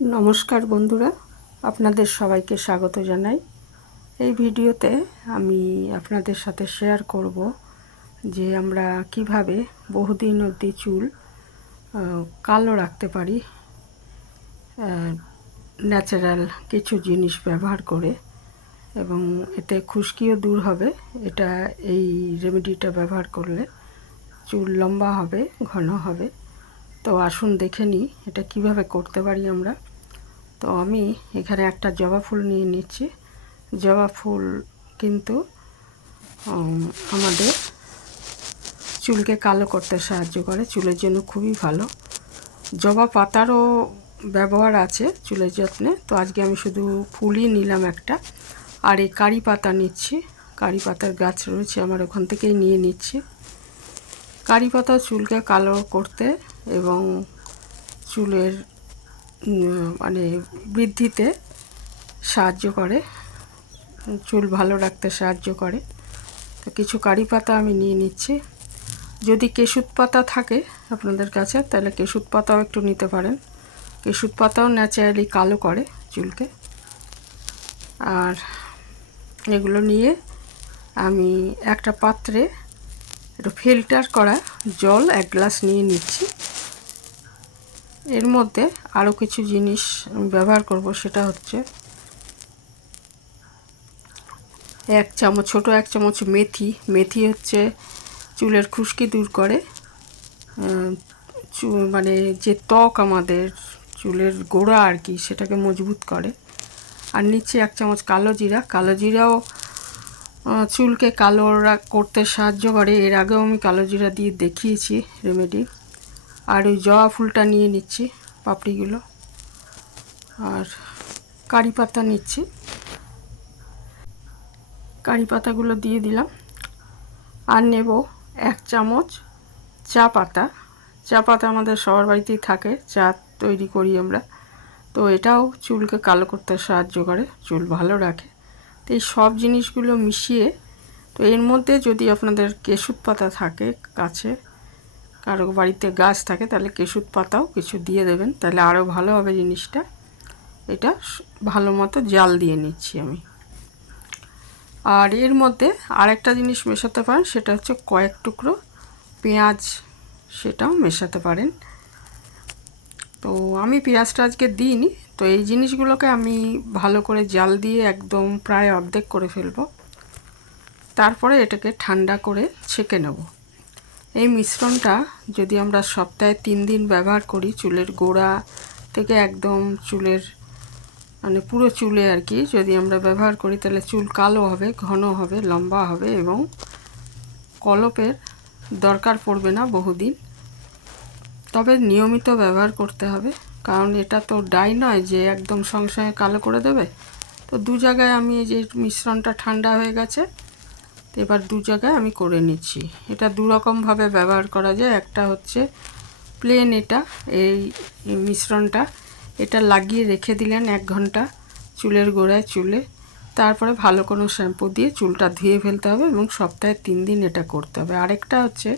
নমস্কার বন্ধুরা, আপনাদের সবাইকে স্বাগত জানাই। এই ভিডিওতে আমি আপনাদের সাথে শেয়ার করব যে আমরা কিভাবে বহুদিন অবধি চুল কালো রাখতে পারি ন্যাচারাল কিছু জিনিস ব্যবহার করে, এবং এতে খুশকিও দূর হবে। এই রেমেডিটা ব্যবহার করলে চুল লম্বা হবে, ঘন হবে। তো আসুন দেখে নিই এটা কিভাবে করতে পারি আমরা। তো আমি এখানে একটা জবা ফুল নিয়ে নিচ্ছি। জবা ফুল কিন্তু আমাদের চুলকে কালো করতে সাহায্য করে, চুলের জন্য খুবই ভালো। জবা পাতারও ব্যবহার আছে চুলের যত্নে, তো আজকে আমি শুধু ফুলই নিলাম একটা। আর এই কারি পাতা নিচ্ছি, কারি পাতার গাছ রয়েছে আমার, ওখান থেকেই নিয়ে নিচ্ছি। কারি পাতা চুলকে কালো করতে এবং চুলের মানে বৃদ্ধিতে সাহায্য করে, চুল ভালো রাখতে সাহায্য করে। তো কিছু কারি পাতা আমি নিয়ে নিচ্ছি। যদি কেশুত পাতা থাকে আপনাদের কাছে তাহলে কেশুত পাতাও একটু নিতে পারেন। কেশুত পাতাও ন্যাচারালি কালো করে চুলকে। আর এগুলো নিয়ে আমি একটা পাত্রে একটু ফিল্টার করা জল 1 গ্লাস নিয়ে নিচ্ছি। এর মধ্যে আরও কিছু জিনিস ব্যবহার করব, সেটা হচ্ছে 1 চামচ, ছোটো 1 চামচ মেথি। মেথি হচ্ছে চুলের খুশকি দূর করে, মানে যে ত্বক আমাদের চুলের গোড়া আর কি, সেটাকে মজবুত করে। আর নিচে 1 চামচ কালো জিরা। কালো জিরাও চুলকে কালো করতে সাহায্য করে, এর আগেও আমি কালো জিরা দিয়ে দেখিয়েছি রেমেডি। আর ওই জবা ফুলটা নিয়ে নিচ্ছি, পাপড়িগুলো। আর কারি পাতা নিচ্ছি, কারি পাতাগুলো দিয়ে দিলাম। আর নেব 1 চামচ চা পাতা। চা পাতা আমাদের সবার বাড়িতেই থাকে, চা তৈরি করি আমরা। তো এটাও চুলকে কালো করতে সাহায্য করে, চুল ভালো রাখে। তো এই সব জিনিসগুলো মিশিয়ে, তো এর মধ্যে যদি আপনাদের কেশুত পাতা থাকে কাছে, কারো বাড়িতে গাছ থাকে, তাহলে কেশুত পাতাও কিছু দিয়ে দেবেন, তাহলে আরও ভালো হবে জিনিসটা। এটা ভালো মতো জাল দিয়ে নিচ্ছি আমি। আর এর মধ্যে আরেকটা জিনিস মেশাতে পারেন, সেটা হচ্ছে কয়েক টুকরো পেঁয়াজ, সেটাও মেশাতে পারেন। তো আমি পেঁয়াজটা আজকে দিইনি। তো এই জিনিসগুলোকে আমি ভালো করে জাল দিয়ে একদম প্রায় অর্ধেক করে ফেলবো। তারপরে এটাকে ঠান্ডা করে ছেঁকে নেব। এই মিশ্রণটা যদি আমরা সপ্তাহে 3 দিন ব্যবহার করি, চুলের গোড়া থেকে একদম চুলের মানে পুরো চুলে আর কি, যদি আমরা ব্যবহার করি, তাহলে চুল কালো হবে, ঘন হবে, লম্বা হবে, এবং কলপের দরকার পড়বে না বহুদিন। তবে নিয়মিত ব্যবহার করতে হবে, কারণ এটা তো ডাই নয় যে একদম সঙ্গে সঙ্গে কালো করে দেবে। তো 2 জায়গায় আমি এই যে মিশ্রণটা ঠান্ডা হয়ে গেছে, তো এবার 2 জায়গায় আমি করে নিচ্ছি। এটা 2 রকমভাবে ব্যবহার করা যায়। একটা হচ্ছে প্লেন, এটা এই মিশ্রণটা এটা লাগিয়ে রেখে দিলেন 1 ঘন্টা চুলের গোড়ায়, চুলে। তারপরে ভালো কোনো শ্যাম্পু দিয়ে চুলটা ধুয়ে ফেলতে হবে এবং সপ্তাহে 3 দিন এটা করতে হবে। আরেকটা হচ্ছে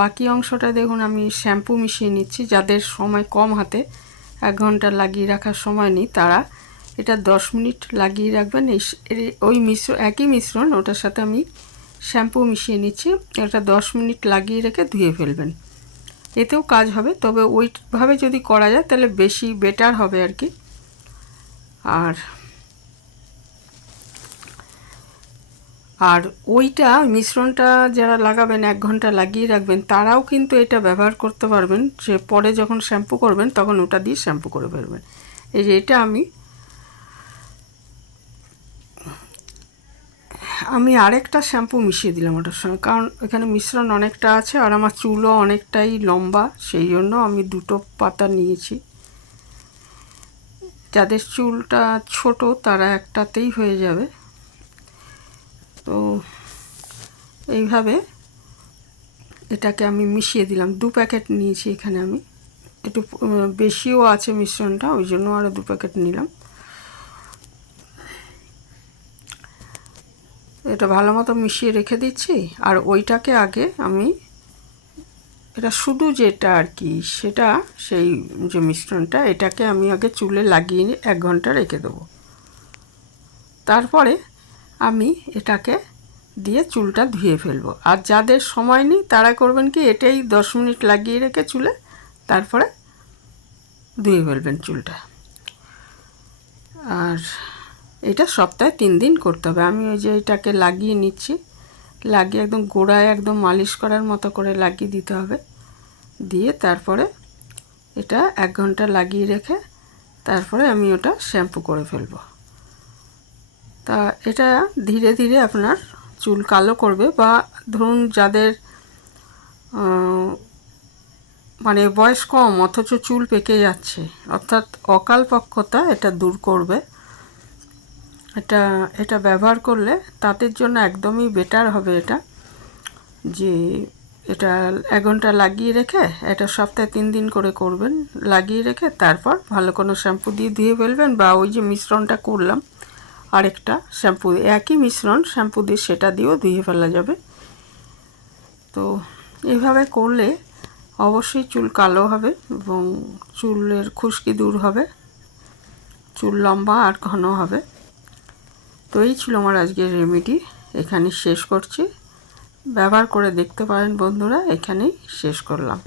বাকি অংশটা দেখুন আমি শ্যাম্পু মিশিয়ে নিচ্ছি। যাদের সময় কম, হাতে 1 ঘন্টা লাগিয়ে রাখার সময় নেই, তারা এটা 10 মিনিট লাগিয়ে রাখবেন। ওই একই মিশ্রণ, ওটার সাথে আমি শ্যাম্পু মিশিয়ে নিচ্ছি। এটা 10 মিনিট লাগিয়ে রেখে ধুয়ে ফেলবেন, এতেও কাজ হবে। তবে ওইভাবে যদি করা যায় তাহলে বেশি বেটার হবে আর কি। আর ওইটা মিশ্রণটা যারা লাগাবেন, 1 ঘন্টা লাগিয়ে রাখবেন, তারাও কিন্তু এটা ব্যবহার করতে পারবেন, যে পরে যখন শ্যাম্পু করবেন তখন ওটা দিয়ে শ্যাম্পু করে ফেলবেন। এই যে এটা আমি আরেকটা শ্যাম্পু মিশিয়ে দিলাম ওটার সঙ্গে, কারণ এখানে মিশ্রণ অনেকটা আছে আর আমার চুলও অনেকটাই লম্বা, সেই জন্য আমি 2টো পাতা নিয়েছি। যাদের চুলটা ছোট তারা একটাতেই হয়ে যাবে। তো এইভাবে এটাকে আমি মিশিয়ে দিলাম। 2 প্যাকেট নিয়েছি এখানে আমি, একটু বেশিও আছে মিশ্রণটা, ওই জন্য আরও 2 প্যাকেট নিলাম। এটা ভালো মতো মিশিয়ে রেখে দিচ্ছি। আর ওইটাকে আগে আমি এটা শুধু যেটা আর কি, সেটা সেই যে মিশ্রণটা, এটাকে আমি আগে চুলে লাগিয়ে 1 ঘন্টা রেখে দেবো। তারপরে আমি এটাকে দিয়ে চুলটা ধুয়ে ফেলবো। আর যাদের সময় নেই তারা করবেন কি, এটাই 10 মিনিট লাগিয়ে রেখে চুলে তারপরে ধুয়ে ফেলবেন চুলটা। আর এটা সপ্তাহে 3 দিন করতে হবে। আমি ওই যে এটাকে লাগিয়ে নিচ্ছি, লাগিয়ে একদম গোড়ায় একদম মালিশ করার মতো করে লাগিয়ে দিতে হবে। দিয়ে তারপরে এটা 1 ঘন্টা লাগিয়ে রেখে তারপরে আমি ওটা শ্যাম্পু করে ফেলবো। তা এটা ধীরে ধীরে আপনার চুল কালো করবে। বা ধরুন যাদের মানে বয়স কম অথচ চুল পেকে যাচ্ছে, অর্থাৎ অকালপক্কতা এটা দূর করবে। এটা ব্যবহার করলে তাদের জন্য একদমই বেটার হবে এটা, যে এটা 1 ঘন্টা লাগিয়ে রেখে, এটা সপ্তাহে 3 দিন করে করবেন। লাগিয়ে রেখে তারপর ভালো কোনো শ্যাম্পু দিয়ে ধুয়ে ফেলবেন, বা ওই যে মিশ্রণটা করলাম আরেকটা শ্যাম্পু, একই মিশ্রণ শ্যাম্পু দিয়ে সেটা দিয়েও ধুয়ে ফেলা যাবে। তো এইভাবে করলে অবশ্যই চুল কালো হবে এবং চুলের খুশকি দূর হবে, চুল লম্বা আর ঘন হবে। তো এই ছিল আমার আজকের রেমেডি, এখানে শেষ করছি। ব্যবহার করে দেখতে পারেন বন্ধুরা, এখানেই শেষ করলাম।